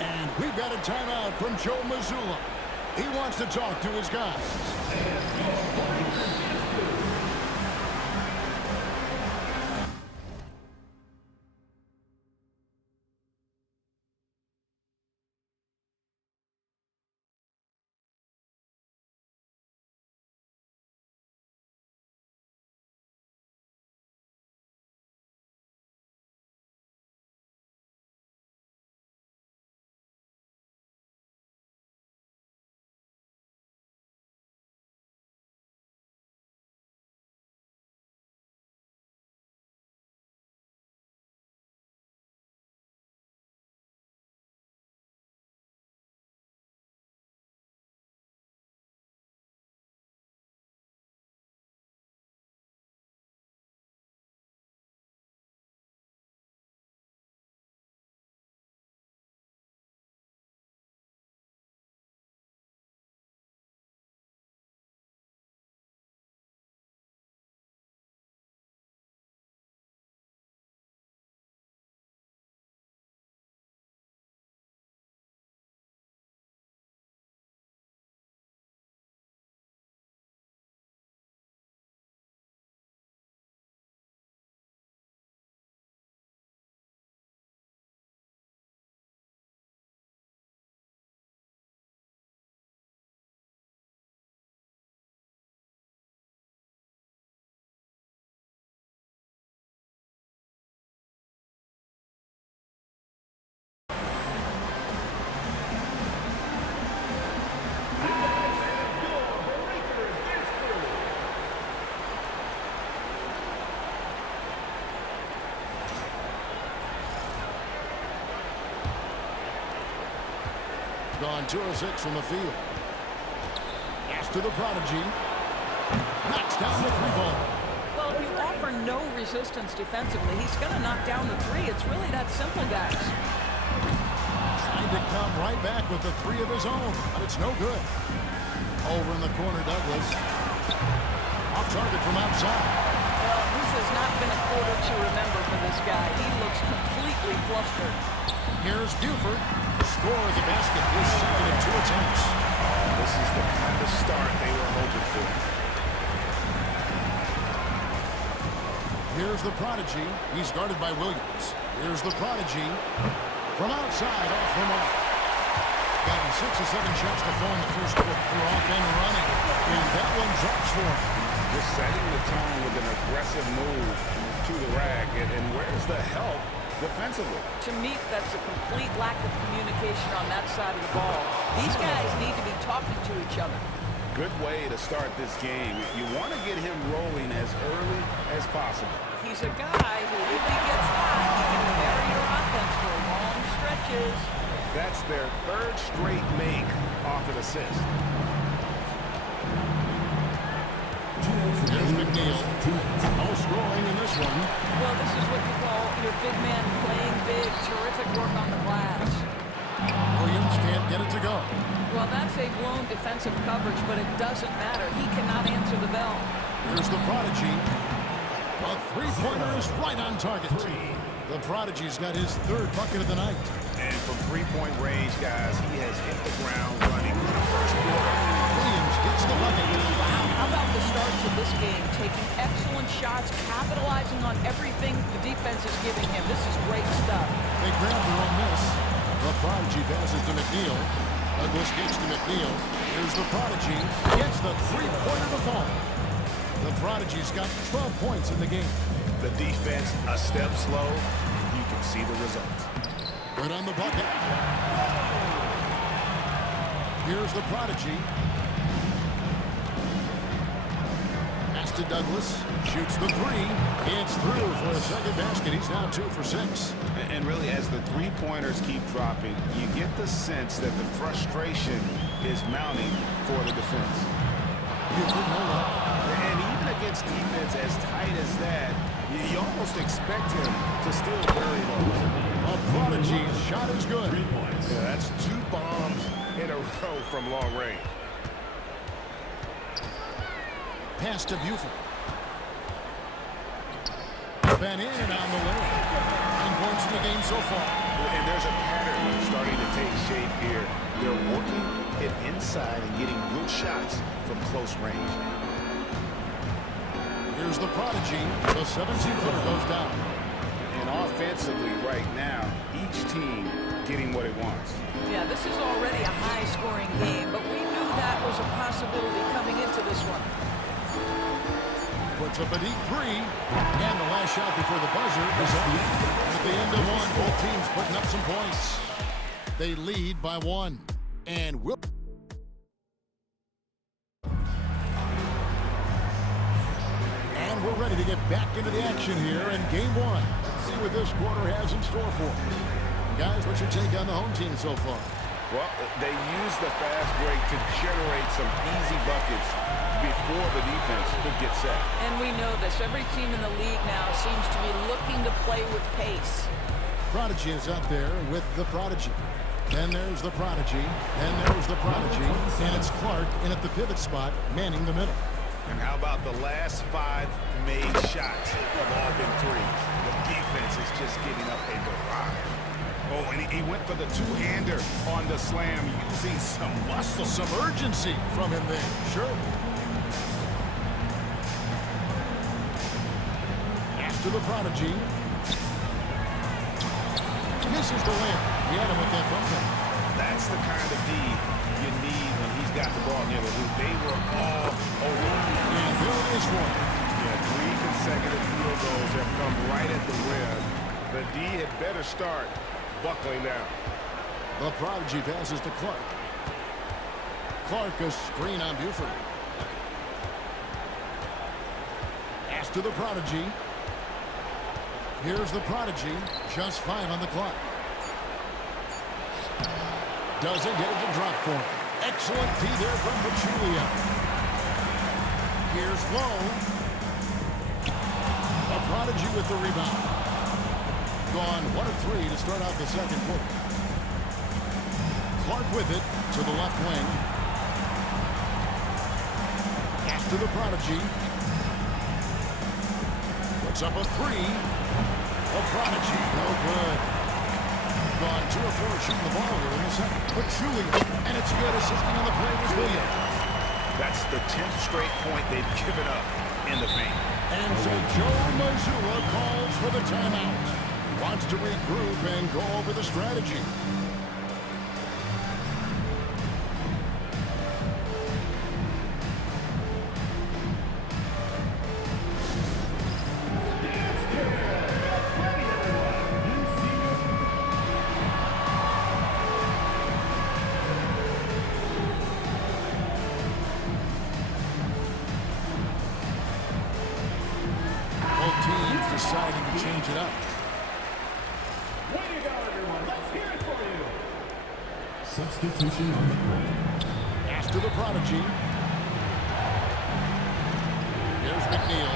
And we've got a timeout from Joe Mazzulla. He wants to talk to his guys. Gone 2 of 6 from the field. Pass to the prodigy. Knocks down the 3-ball. Well, if you offer no resistance defensively, he's going to knock down the 3. It's really that simple, guys. Trying to come right back with the 3 of his own, but it's no good. Over in the corner, Douglas. Off target from outside. Well, this has not been a quarter to remember for this guy. He looks completely flustered. Here's Buford. Score the basket. His second in 2 attempts. This is the kind of start they were hoping for. Here's the prodigy. He's guarded by Williams. Here's the prodigy. From outside, off the mark. Gotten 6 or 7 shots to fall in the first quarter. They're off and running. And that one drops for him. Just setting the tone with an aggressive move to the rack. And where's the help defensively? To me, that's a complete lack of communication on that side of the ball. These guys need to be talking to each other. Good way to start this game. You want to get him rolling as early as possible. He's a guy who, if he gets hot, he can carry your offense for long stretches. That's their 3rd straight make off an assist. There's McNeil. No scoring in this one. Well, this is what you call your big man playing big. Terrific work on the glass. Williams can't get it to go. Well, that's a blown defensive coverage, but it doesn't matter. He cannot answer the bell. Here's the prodigy. A 3-pointer is right on target. The prodigy's got his 3rd bucket of the night. And from 3-point range, guys, he has hit the ground running in the first quarter. Williams gets the bucket. Wow, how about the starts of this game? Taking excellent shots, capitalizing on everything the defense is giving him. This is great stuff. They grab their own miss. The prodigy passes to McNeil. Douglas gets to McNeil. Here's the prodigy. Gets the 3-pointer to fall. The prodigy's got 12 points in the game. The defense a step slow, and you can see the results. Good on the bucket. Here's the prodigy. Pass to Douglas. Shoots the 3. It's through for a second basket. He's now 2 for 6. And really, as the 3-pointers keep dropping, you get the sense that the frustration is mounting for the defense. Buford, no luck. And even against defense as tight as that, you almost expect him to still bury those. A prodigy's shot is good. 3 points. Yeah, that's 2 bombs in a row from long range. Pass to Buford. Van in on the way. 9 points in the game so far. And there's a pattern starting to take inside and getting good shots from close range. Here's the prodigy. The 17-footer goes down. And offensively right now, each team getting what it wants. Yeah, this is already a high-scoring game, but we knew that was a possibility coming into this one. Puts up a deep three. And the last shot before the buzzer is up. At the end of one, both teams putting up some points. They lead by one. And will. And we're ready to get back into the action here in game one. Let's see what this quarter has in store for us. Guys, what's your take on the home team so far? Well, they used the fast break to generate some easy buckets before the defense could get set. And we know this. Every team in the league now seems to be looking to play with pace. Prodigy is up there with the prodigy. Then there's the prodigy. Then there's the prodigy. And it's Clark in at the pivot spot, manning the middle. And how about the last 5 made shots have all been threes? The defense is just giving up a barrage. Oh, and he went for the two-hander on the slam, using some muscle. Some urgency from him there. Sure. After the prodigy. Misses the layup. He had him with that bumper. That's the kind of D you need when he's got the ball near the hoop. They were all over. And there is one. Yeah, 3 consecutive field goals have come right at the rim. The D had better start buckling down. The prodigy passes to Clark. Clark a screen on Buford. Pass to the prodigy. Here's the prodigy. Just 5 on the clock. Doesn't get it to drop for him. Excellent D there from Pachulia. Here's Lowe. A prodigy with the rebound. Gone 1 of 3 to start out the second quarter. Clark with it to the left wing. Pass to the prodigy. Puts up a 3. The prodigy, no good. Gone 2 of 4 shooting the ball here in the second. Pachulia, and it's good. Assisting on the play was Williams. That's the 10th straight point they've given up in the paint. And so Joe Mazzulla calls for the timeout. He wants to regroup and go over the strategy. Deciding to change it up. Way to go, everyone. Let's hear it for you. Substitution on the court. After the prodigy. Here's McNeil.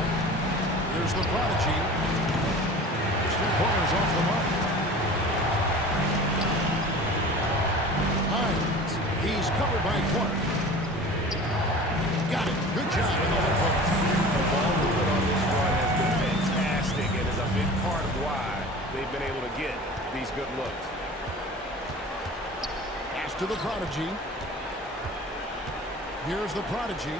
Here's the prodigy. His 3-pointers off the mark. Hines. He's covered by Clark. Got it. Good job in the hole post. The ball movement on this run has been fantastic and is a big part of why they've been able to get these good looks. Pass to the prodigy. Here's the prodigy.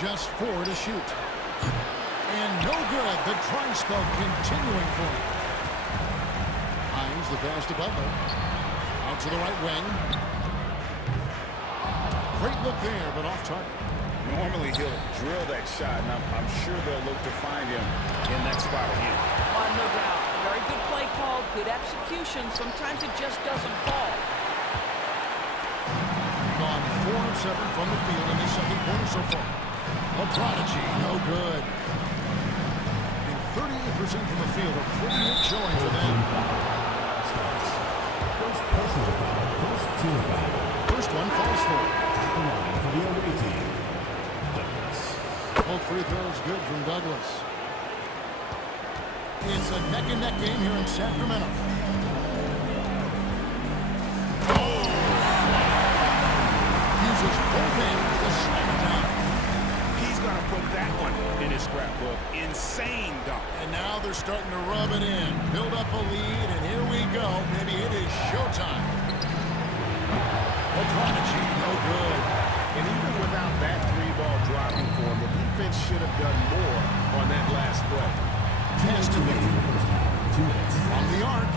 Just 4 to shoot. And no good. The try spell continuing for him. Hines, the pass to Butler. Out to the right wing. Great look there, but off target. Normally he'll drill that shot, and I'm sure they'll look to find him in that spot again. No doubt. Very good play called, good execution. Sometimes it just doesn't fall. Gone 4 of 7 from the field in the second quarter so far. A prodigy, no good. And 38% from the field, a pretty good showing for them. First personal foul, first team foul. First one falls for it. For the away team, Douglas. Both free throws good from Douglas. It's a neck-and-neck game here in Sacramento. Oh! Uses both hands to slam it down. He's going to put that one in his scrapbook. Insane dunk. And now they're starting to rub it in. Build up a lead, and here we go. Maybe it is showtime. The prodigy, no good. And even without that three-ball dropping for him, the defense should have done more on that last play. Pass to me. From the arc.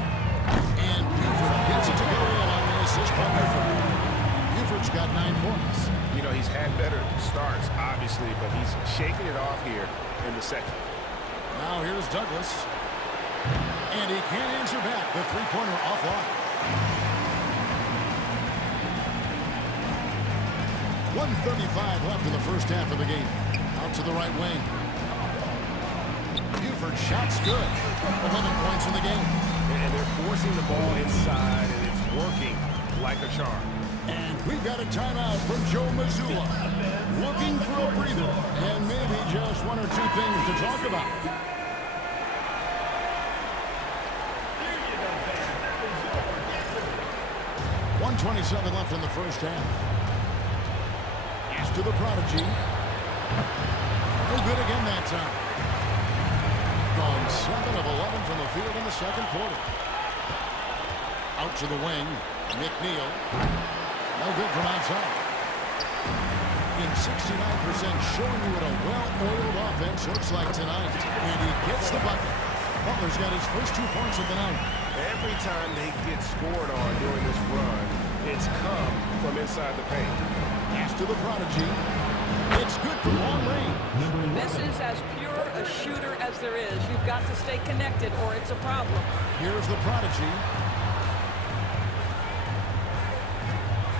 And Buford gets it to go in on the assist by Buford. Buford's got 9 points. You know, he's had better starts, obviously, but he's shaking it off here in the second. Now here's Douglas. And he can't answer back. The three-pointer offline. 1:35 left in the first half of the game. Out to the right wing. Buford shot's good. 11 points in the game. And they're forcing the ball inside, and it's working like a charm. And we've got a timeout from Joe Mazzulla. Looking for a breather. And maybe just one or two things to talk about. .127 left in the first half. Pass to the prodigy. No good again that time. Gone 7 of 11 from the field in the second quarter. Out to the wing. McNeil. No good from outside. In 69%, showing you what a well-oiled offense looks like tonight. And he gets the bucket. Butler's got his first 2 points of the night. Every time they get scored on during this run, it's come from inside the paint. Pass to the prodigy. It's good from long range. This is as pure a shooter as there is. You've got to stay connected or it's a problem. Here's the prodigy.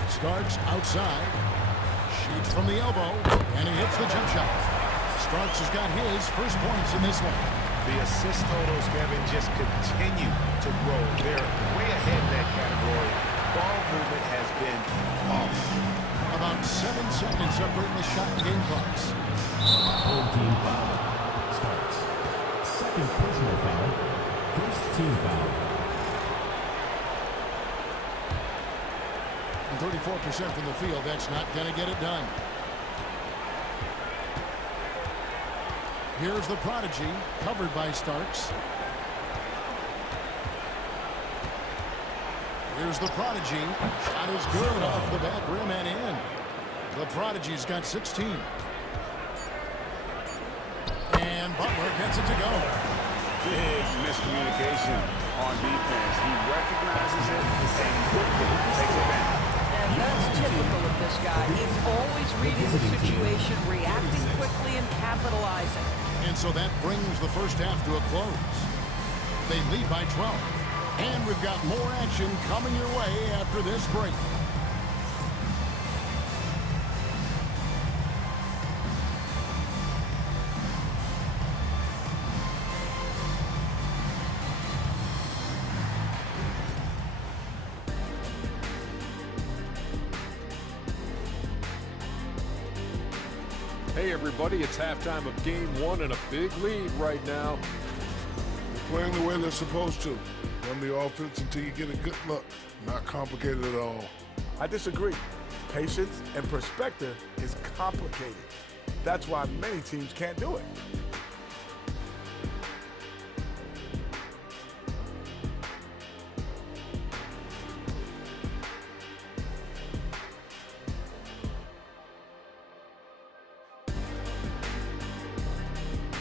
Starks outside. Shoots from the elbow. And he hits the jump shot. Starks has got his first points in this one. The assist totals, Kevin, just continue to grow. They're way ahead in that category. Ball movement has been flawless. About 7 seconds separating the shot and game clocks. Home team foul. Starts. Second personal foul. First team foul. 34% from the field. That's not going to get it done. Here's the prodigy, covered by Starks. Here's the prodigy. Shot is good off the back rim and in. The prodigy's got 16. And Butler gets it to go. Big miscommunication on defense. He recognizes it and quickly takes it back. And that's typical of this guy. He's always reading the situation, reacting quickly, and capitalizing. And so that brings the first half to a close. They lead by 12. And we've got more action coming your way after this break. Hey everybody, it's halftime of game 1 and a big lead right now. Playing the way they're supposed to. Run the offense until you get a good look. Not complicated at all. I disagree. Patience and perspective is complicated. That's why many teams can't do it.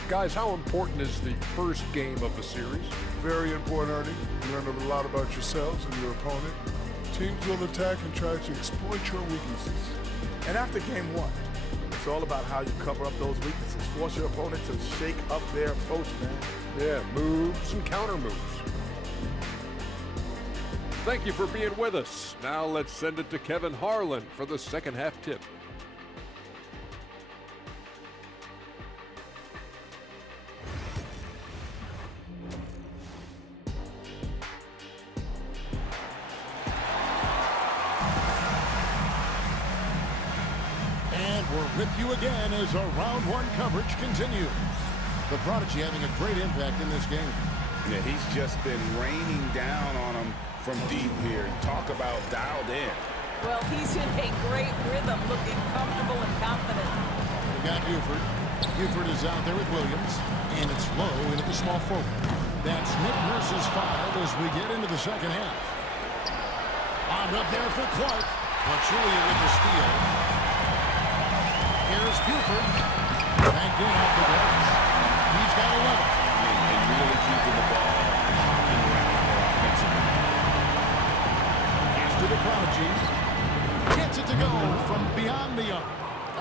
Guys, how important is the first game of the series? Very important, Ernie. You learn a lot about yourselves and your opponent. Teams will attack and try to exploit your weaknesses. And after game 1, it's all about how you cover up those weaknesses. Force your opponent to shake up their approach, man. Yeah, moves and counter moves. Thank you for being with us. Now let's send it to Kevin Harlan for the second half tip. With you again as our round 1 coverage continues. The prodigy having a great impact in this game. Yeah, he's just been raining down on them from deep here. Talk about dialed in. Well, he's in a great rhythm, looking comfortable and confident. They've got Buford. Buford is out there with Williams, and it's low into the small forward. That's Nick Nurse's 5 as we get into the second half. On up there for Clark. Pachulia with the steal. Here's Buford. Backed in off the glass. He's got 11. And really keeping the ball hopping around there offensively. Here's to the Prodigy. Gets it to go from beyond the arc.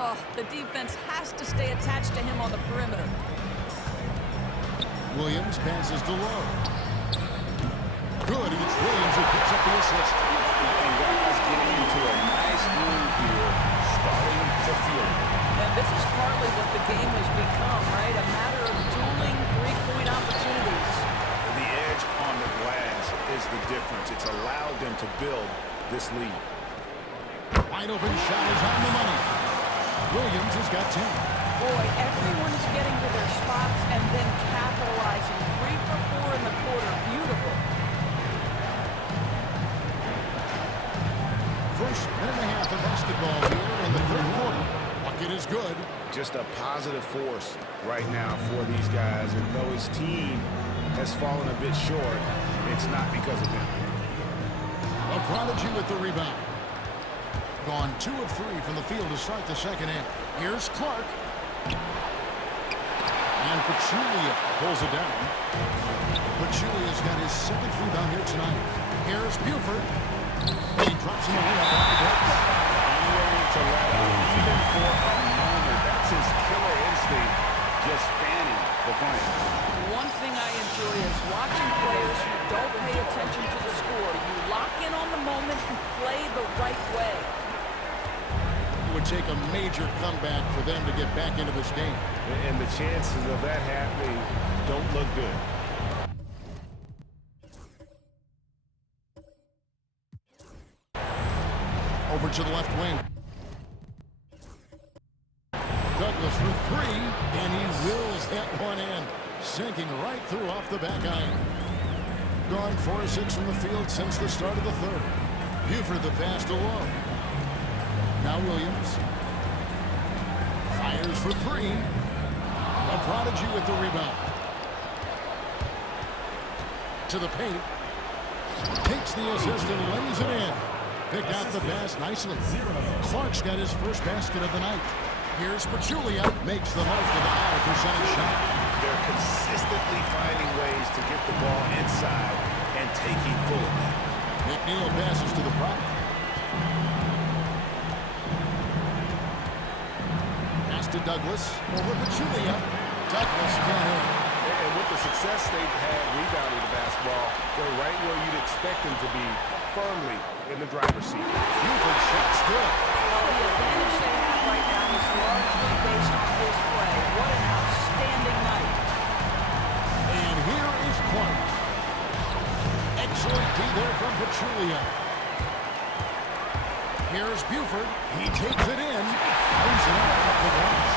Oh, the defense has to stay attached to him on the perimeter. Williams passes to Lowe. Good, and it's Williams who picks up the assist. And guys getting into a nice groove here, starting to feel it. And this is partly what the game has become, right? A matter of dueling three-point opportunities. The edge on the glass is the difference. It's allowed them to build this lead. Wide open shot is on the money. Williams has got 10. Boy, everyone is getting to their spots and then capitalizing. 3 for 4 in the quarter. Beautiful. First minute and a half of basketball here in the third quarter. Bucket is good. Just a positive force right now for these guys. And though his team has fallen a bit short, it's not because of him. A Prodigy with the rebound. Gone 2 of 3 from the field to start the second half. Here's Clark. And Pachulia pulls it down. Pachulia's got his 7th rebound here tonight. Here's Buford. He drops in the layup off the glass. Unwilling to let up even for a moment. That's his killer instinct, just fanning the flame. One thing I enjoy is watching players who don't pay attention to the score. You lock in on the moment and play the right way. It would take a major comeback for them to get back into this game. And the chances of that happening don't look good. Over to the left wing. Douglas for 3, and he wills that one in. Sinking right through off the back iron. Gone 4 of 6 from the field since the start of the third. Buford the pass to Lowe. Now Williams. Fires for 3. A Prodigy with the rebound. To the paint. Takes the assist and lays it in. Picked out the pass nicely. Clark's got his first basket of the night. Here's Pachulia. Makes the most of the high percentage shot. They're consistently finding ways to get the ball inside and taking full of that. McNeil passes to the prop. Pass to Douglas. Over Pachulia. Douglas can't hit. And with the success they've had rebounding the basketball, they're right where you'd expect them to be, firmly in the driver's seat. Buford shot's good. Well, the advantage they have right now is largely based on his play. What an outstanding night. And here is Clark. Excellent D there from Pachulia. Here's Buford. He takes it in. Brings it up off the glass.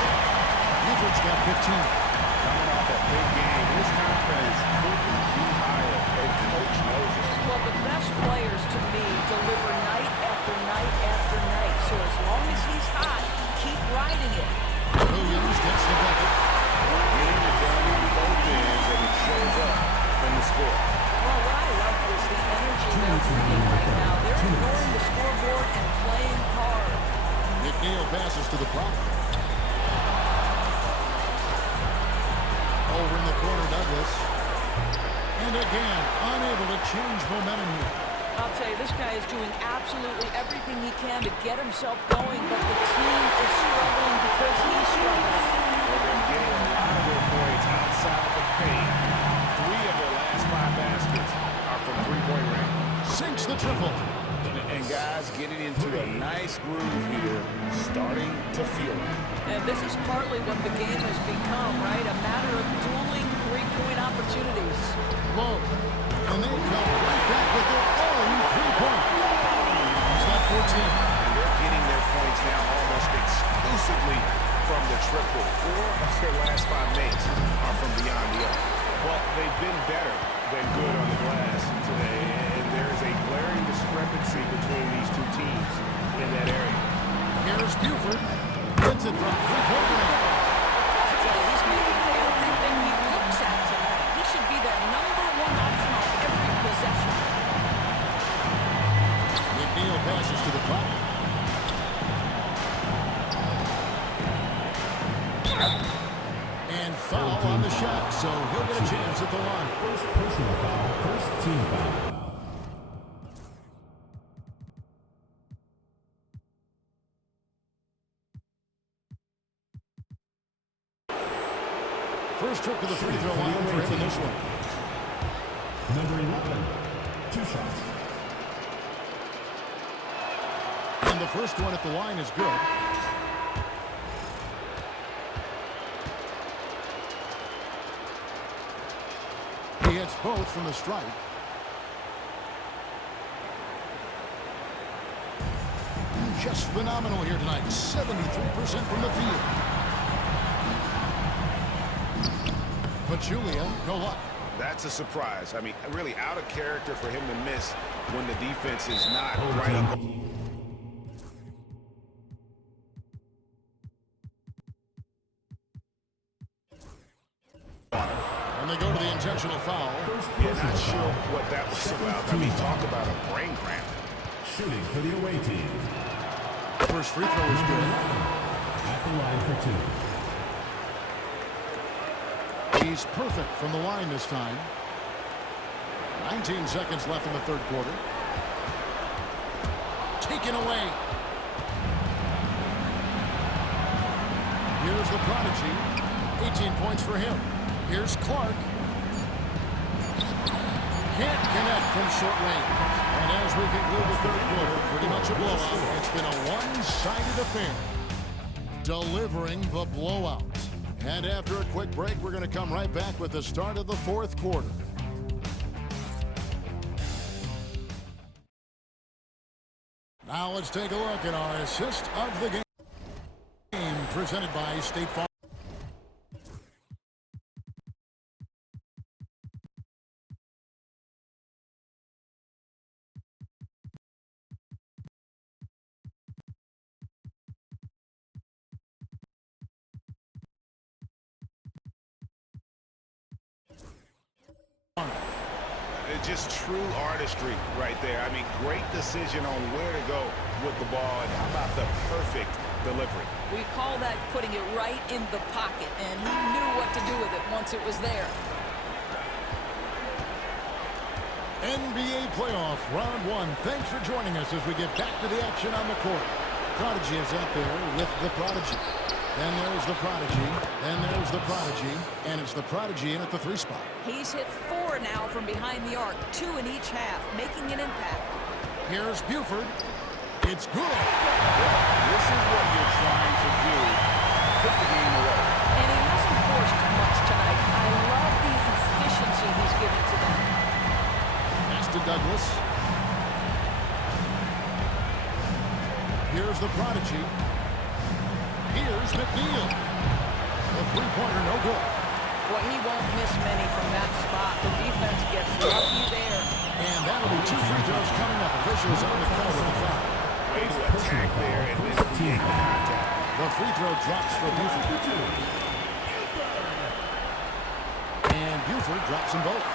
Buford's got 15. Coming off a big game, his confidence couldn't be higher, and coach knows it. Well, the best players to me deliver night after night after night. So as long as he's hot, keep riding it. Williams gets the bucket. Getting it done in both ends, and it shows up in the score. Well, what I love is the energy they're bringing right now. They're ignoring the scoreboard and playing hard. McNeil passes to the prop. Over in the corner, Douglas. And again, unable to change momentum here. I'll tell you, this guy is doing absolutely everything he can to get himself going, but the team is struggling because he's struggling. Well, they're getting a lot of their points outside the paint. 3 of their last 5 baskets are from three-point range. Sinks the triple. And guys getting into a nice groove here, starting to feel it. And this is partly what the game has become, right? A matter of dueling three-point opportunities. Low. And they come right back with their own three-point. He's got 14. And they're getting their points now almost exclusively from the triple. 4 of their last 5 makes are from beyond the arc. Well, they've been better than good on the glass today, and there's a glaring discrepancy between these two teams in that area. Here's Buford. Gets it from three-point range. foul on the shot, so he'll get a chance at the line. First personal foul, first team foul. First trip to the free throw line for him in this one. Number 11, 2 shots. And the first one at the line is good. He hits both from the stripe. Just phenomenal here tonight. 73% from the field. Pachulia, no luck. That's a surprise. I mean, really out of character for him to miss when the defense is not right up. And they go to the intentional foul. Yeah, not sure what that was about. I mean, talk about a brain cramp. Shooting for the away team. First free throw is good. At the line for 2. He's perfect from the line this time. 19 seconds left in the third quarter. Taken away. Here's the prodigy. 18 points for him. Here's Clark. Can't connect from short range. And as we conclude the third quarter, pretty much a blowout. It's been a one-sided affair. Delivering the blowout. And after a quick break, we're going to come right back with the start of the fourth quarter. Now let's take a look at our assist of the game, presented by State Farm. Just true artistry right there. I mean, great decision on where to go with the ball, and how about the perfect delivery? We call that putting it right in the pocket, and he knew what to do with it once it was there. NBA playoff round one. Thanks for joining us as we get back to the action on the court. Prodigy is out there with the prodigy. Then there's the prodigy. Then there's the prodigy. And it's the prodigy in at the 3 spot. He's hit 4 now from behind the arc, 2 in each half, making an impact. Here's Buford. It's good. This is what you're trying to do. Put the game away. And he hasn't forced much tonight. I love the efficiency he's giving to them. Pass to Douglas. Here's the prodigy. Here's McNeil. The three-pointer, no good. Boy, he won't miss many from that spot. The defense gets lucky there. And that'll be 2 free throws coming up. Officials on the call with the foul. Way to attack there and then create contact. The free throw drops for Buford. And Buford drops them both.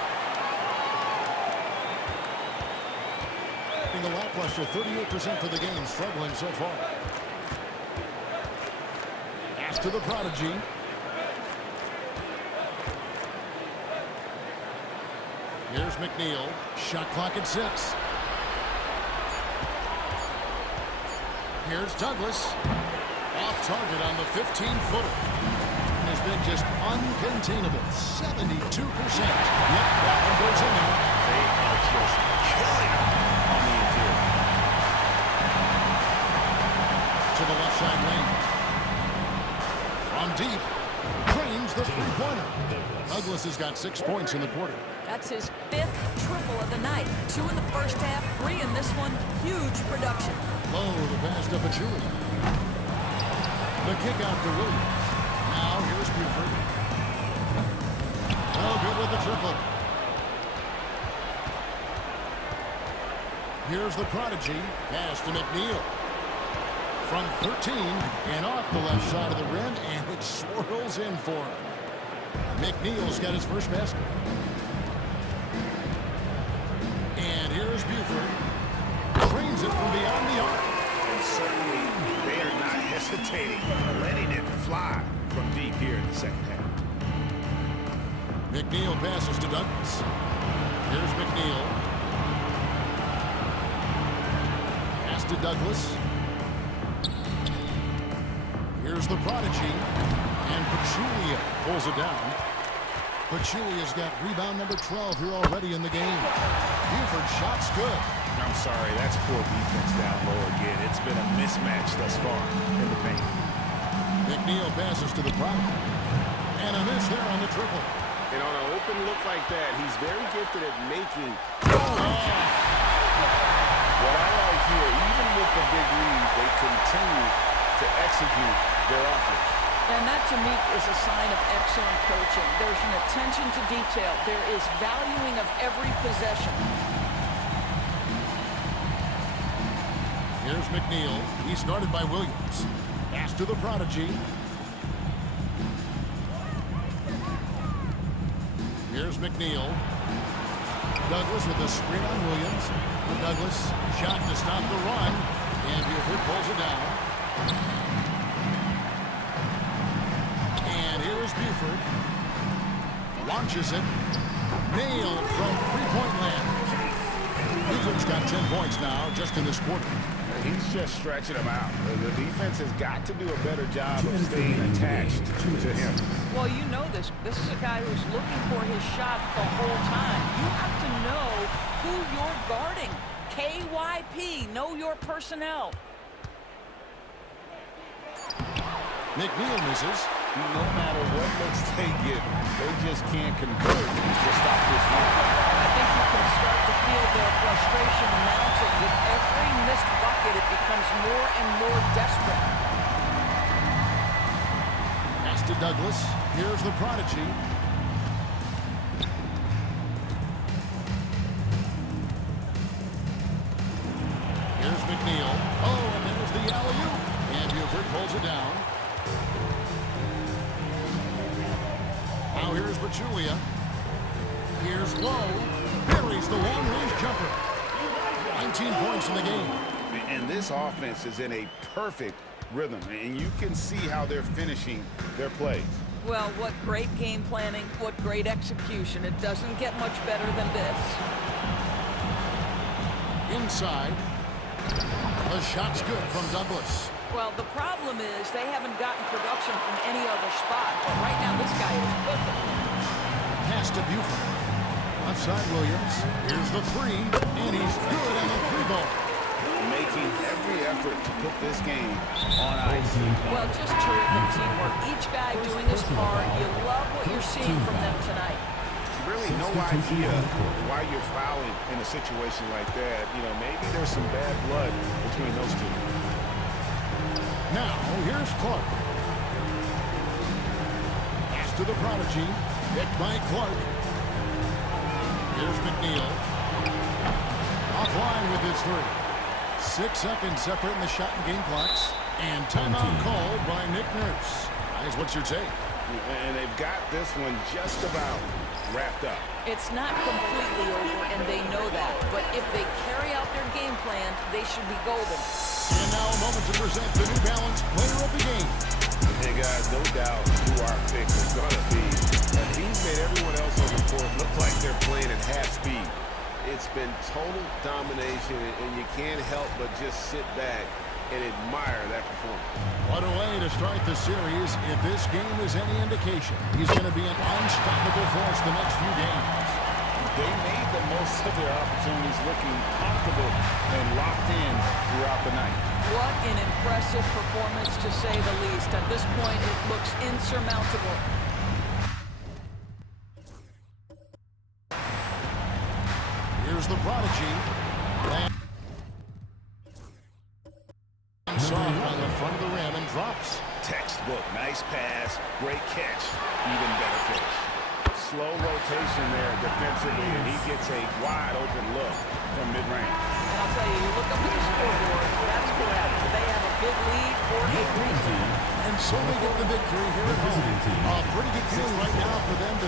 In the lackluster 38% for the game, struggling so far. Pass to the prodigy. Here's McNeil. Shot clock at 6. Here's Douglas. Off target on the 15-footer. Has been just uncontainable. 72%. Yep, that one goes in there. They are just killing him on the interior. To the left side lane. From deep. Cranes the three-pointer. Douglas has got 6 points in the quarter. That's his 5th triple of the night. 2 in the first half, 3 in this one. Huge production. Low the pass to Pachulia. The kick out to Williams. Now here's Buford. No good with the triple. Here's the prodigy. Pass to McNeil. From 13 and off the left side of the rim, and it swirls in for him. McNeil's got his first basket. And here's Buford. Cranes it from beyond the arc. And certainly they are not hesitating, letting it fly from deep here in the second half. McNeil passes to Douglas. Here's McNeil. Pass to Douglas. Here's the prodigy. And Pachulia pulls it down. Pachulia's got rebound number 12 here already in the game. Buford shot's good. I'm sorry, that's poor defense down low again. It's been a mismatch thus far in the paint. McNeil passes to the prodigy. And a miss there on the triple. And on an open look like that, he's very gifted at making. What I like here, even with the big lead, they continue to execute their offense. And that, to me, is a sign of excellent coaching. There's an attention to detail. There is valuing of every possession. Here's McNeil. He's guarded by Williams. Pass to the prodigy. Here's McNeil. Douglas with a screen on Williams. Douglas shot to stop the run. And Buford pulls it down. And here is Buford. Launches it. Nailed from three-point land. Buford's got 10 points now just in this quarter. He's just stretching them out. The defense has got to do a better job of staying attached to him. Well, you know this. This is a guy who's looking for his shot the whole time. You have to know who you're guarding. KYP, know your personnel. McNeil misses. No matter what looks they get, they just can't convert to stop this run. I think you can start to feel their frustration mounting. With every missed bucket, it becomes more and more desperate. Pass to Douglas. Here's the prodigy. Here's McNeil. Oh, and there's the alley-oop. And Buford pulls it down. Now here's Pachulia. Here's Lowe. Buries the long-range jumper. 19 points in the game. And this offense is in a perfect rhythm, and you can see how they're finishing their plays. Well, what great game planning, what great execution. It doesn't get much better than this. Inside. The shot's good from Douglas. Well, the problem is they haven't gotten production from any other spot. But right now, this guy is cooking. Pass to Buford. Left side Williams. Here's the three. And he's good on the three ball. Making every effort to put this game on ice. Well, just terrific teamwork. Each guy doing his part. You love what you're seeing from them tonight. Really no idea why you're fouling in a situation like that. You know, maybe there's some bad blood between those two. Now, here's Clark. Pass to the prodigy. Picked by Clark. Here's McNeil. Offline with his three. 6 seconds separating the shot and game clocks. And timeout called by Nick Nurse. Guys, what's your take? And they've got this one just about wrapped up. It's not completely over, and they know that. But if they carry out their game plan, they should be golden. And now a moment to present the New Balance Player of the Game. Hey, guys, no doubt who our pick is going to be. And he's made everyone else on the court look like they're playing at half speed. It's been total domination, and you can't help but just sit back and admire that performance. What a way to start the series. If this game is any indication, he's going to be an unstoppable force the next few games. They made the most of their opportunities, looking comfortable and locked in throughout the night. What an impressive performance, to say the least. At this point, it looks insurmountable. Here's the prodigy. Soft on the front of the rim and drops. Textbook, nice pass, great catch, even better finish. Slow rotation there defensively, and he gets a wide open look from mid-range. And I'll tell you, you look up at the scoreboard, that's correct. They have a big lead for a reason. And so they get the victory here at home. A pretty good feeling right now for them to